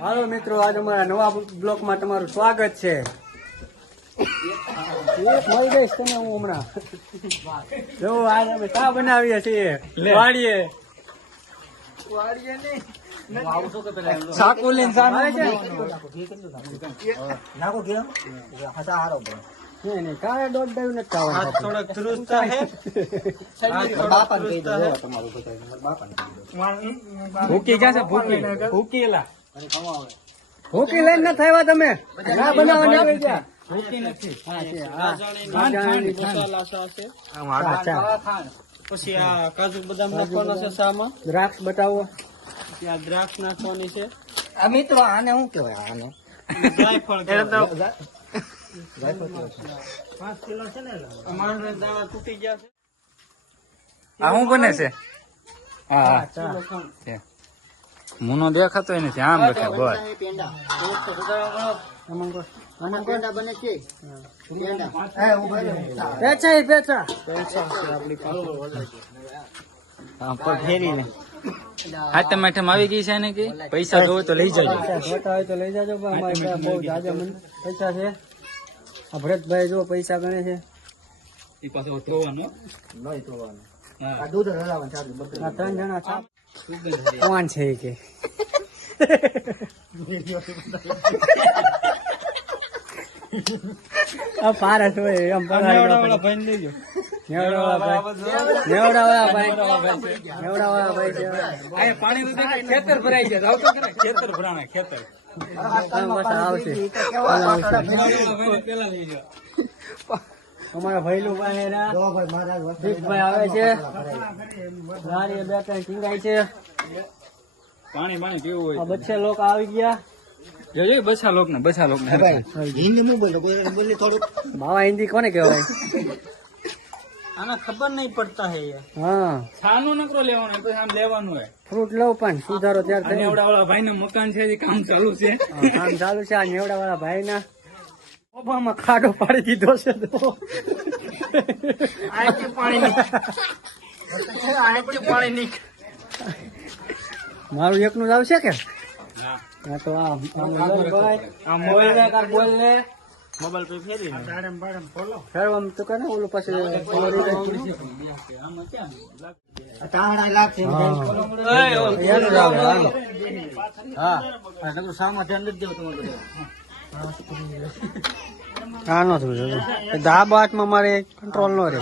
હાલો મિત્રો, આજ અમારા નવા બ્લોકમાં તમારું સ્વાગત છે. મળી જઈશ તમે હું હમણાં. જો આજ અમે ચા બનાવીએ છીએ વાડીએ. સાકુ લઈને ચા આવે છે. નહીં કાંઈ દોઢ ડાયું નથી ખાવાનું. થોડોક ધ્રુજતા હે. ભૂકી જશે ભૂકી ભૂકીલા ભૂકી લઈને ન થયા તમે ના બનાવવા નીકળી ગયા. ભૂકી નથી. પછી આ કાજુ બદામ નાખવાના છે શામાં. દ્રાક્ષ બતાવો. ત્યાં દ્રાક્ષ નાખવાની છે. આ મિત્રો આને શું કહેવાય? આને જાયફળ 5 કિલો છે ને. અમારા દાણા તૂટી ગયા છે. આ શું બને છે? હા મુનો દેખાતો નથી. આમ દેખાય બોલ. પેચા ફેરીને હાથે માઠે આવી ગઈ છે ને કે પૈસા જોવો તો લઈ જાજો. ખોટા હોય તો લઈ જાજો. પણ અમારી પાસે બહુ જાજા પૈસા છે. આ ભરતભાઈ જો પૈસા ગણે છે. આ 3 જણા છે. કોણ છે એ કે આ પારસ હોય એમ નેવડાવાળા ભાઈ પાણી ખેતર ભરાઈ જાય. ખેતર ભરાણા ખેતર આવશે. અમારા ભૈલું ભાઈ આવે છે. ગાડી 2-3 ચીંગાય છે. પાણી પીવું હોય. બચ્ચે લોકો આવી ગયા. જોજો બસા લોક ને હિન્દી બોલો થોડું. બાવા હિન્દી કોને કહેવાય? આના ખબર નહીં પડતા હે. હા, છાનું નકરો લેવાનો તો આમ લેવાનું હોય. ફ્રૂટ લઉં પણ સુધારો ત્યાર થાય. નેવડાવાળા ભાઈ નું મકાન છે કામ ચાલુ છે. કામ ચાલુ છે. આ નેવડા વાળા ભાઈ ના ઓબામાં ખાડો પાડી દીધો છે. મારું એકનું જ આવશે કે? હા તો આ મોબાઈલ ને મોબાઈલ પે ફેરી ફેરવા તો કે ઓલું પછી હા નો થયું. ધાબા હાથમાં મારે કંટ્રોલ નો રહે.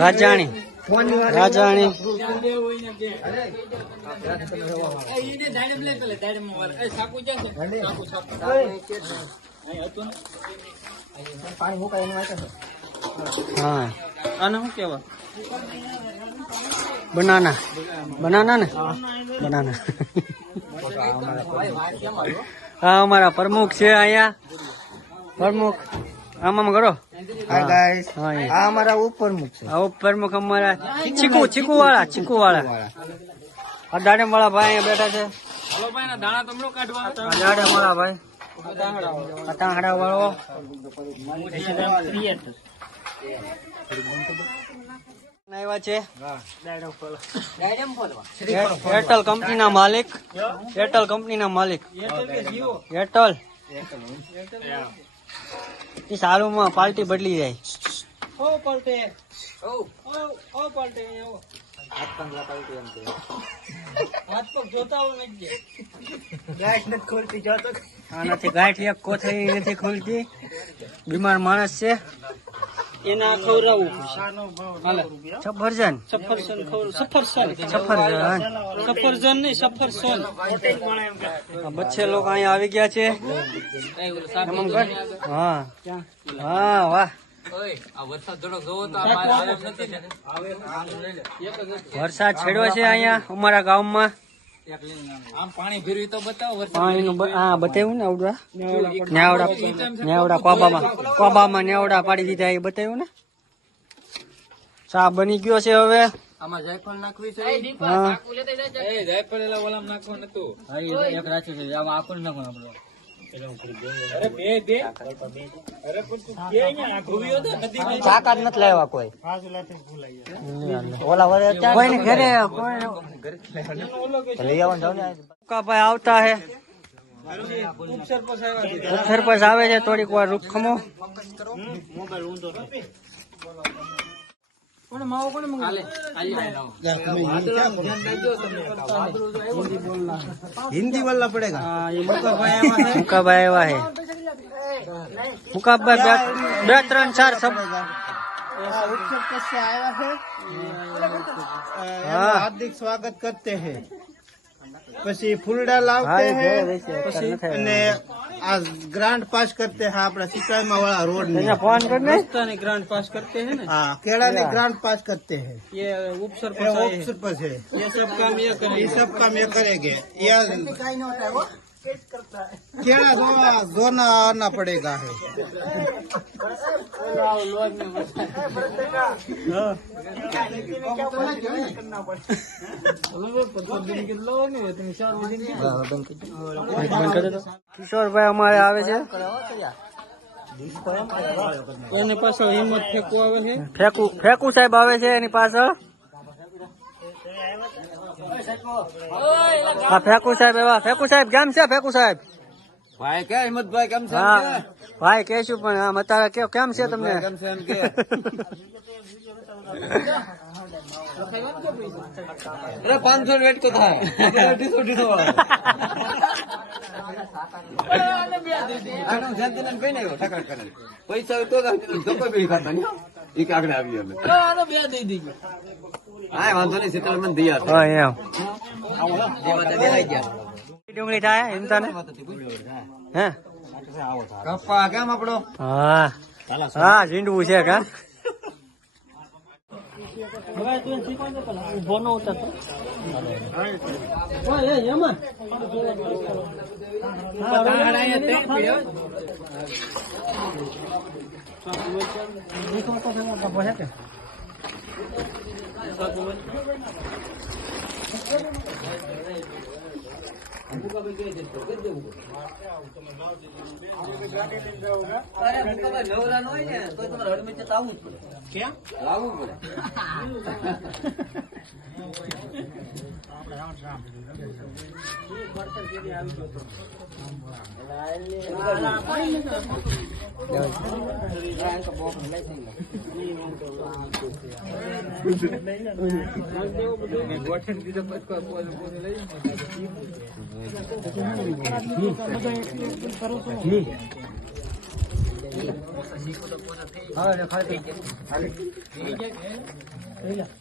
રાજાણી રાજાણી હા. આને શું કેવાય? બનાના બનાના ને બનાના. હા અમારા પ્રમુખ છે અહીંયા. પ્રમુખ આમ કરો. Hi guys. હા આ અમારા ઉપપ્રમુખ છે. આ ઉપપ્રમુખ અમારા ચીકુ વાળા આ દાડમ વાળા ભાઈ અહીંયા બેઠા છે. હલો ભાઈ ના દાણા તમરો કાઢવા. આ દાડમ વાળા ભાઈ. આ તાંહડા વાળો. આવ્યા છે એરટેલ કંપનીના માલિક. એરટેલ કંપનીના માલિક. એરટેલ એ સારું પાર્ટી બદલી જાય. આનાથી ગાંઠ એક કોથળી નથી ખુલતી. બીમાર માણસ છે. એના ખવડાવવું સફરજન સફરજન. બચ્ચે લોકો અહીંયા આવી ગયા છે. હા હા વાહ. વરસાદ છેડ્યો છે અહીંયા અમારા ગામમાં. આમ પાણી ભેરવી તો બતાવો. પાણીનું હા બતાવ્યું ને આવડા નેવડા કોબામાં નેવડા પાડી દીધા એ બતાવ્યું ને. ચા બની ગયો છે હવે. આમાં જાયફળ નાખવી છે. હા જાયફળ એલા ઓલામ નાખવાનું નતું. એક રાખ્યું છે. આમાં આખું નાખવાનું આપણે. શાકા જ નથી લાવ્યા કોઈ ઓલા વરે કોઈને ઘરે લઈ આવવાનું જાવ ને ભાઈ આવતા હે સરપંચ આવે છે થોડીક વાર રૂપ ખમો हिंदी बोलना पड़ेगा મુકાભાઈ આવ્યા હે મુકાભાઈ બે ત્રણ ચાર શબ્દ उपसरपंच से आया है हाँ। हार्दिक स्वागत करते हैं પછી ફૂલડા લાવતે હે અને આ ગ્રાન્ટ પાસ કરતે હે આપણા સિપાહીમાં વાળા રોડ ને ફોન કરને ग्रांट पास करते हैं ना हाँ केड़ा ने ग्रांट पास करते हैं ये उप सरपंच है ये सब काम ये करेंगे ये केड़ा जोना आना पड़ेगा है કિશોરભાઈ અમારે આવે છે એની પાછળ હિંમત ફેંકવા આવે છે ફેકુ સાહેબ આવે છે એની પાછળ હા ફેકુ સાહેબ એવા ફેકુ સાહેબ કેમ છે ફેકુ સાહેબ ભાઈ કે હિંમતભાઈ કેમ છે હા ભાઈ કહેશું પણ આમ અત્યારે કેમ છે તમને કેમ છે એમ કે અરે 500 વેટ તો થાય 250 વાળા આનો જંતલન કઈ નહી ઠાકર કરે પૈસા હોય તો ધક્કો બે ખાતા નહીં એક આગળ આવી અમે આનો બે દઈ દીજો હા વાંધો નહીં સેટલમેન્ટ દઈ આપે હા એમ દેવા દેવાઈ ગયા ડુંગળી થાય એમ તને હે કપ્પા કેમ આપણો હા હા ઝીંડવું છે કા ઉભો ન ઉતરતો હા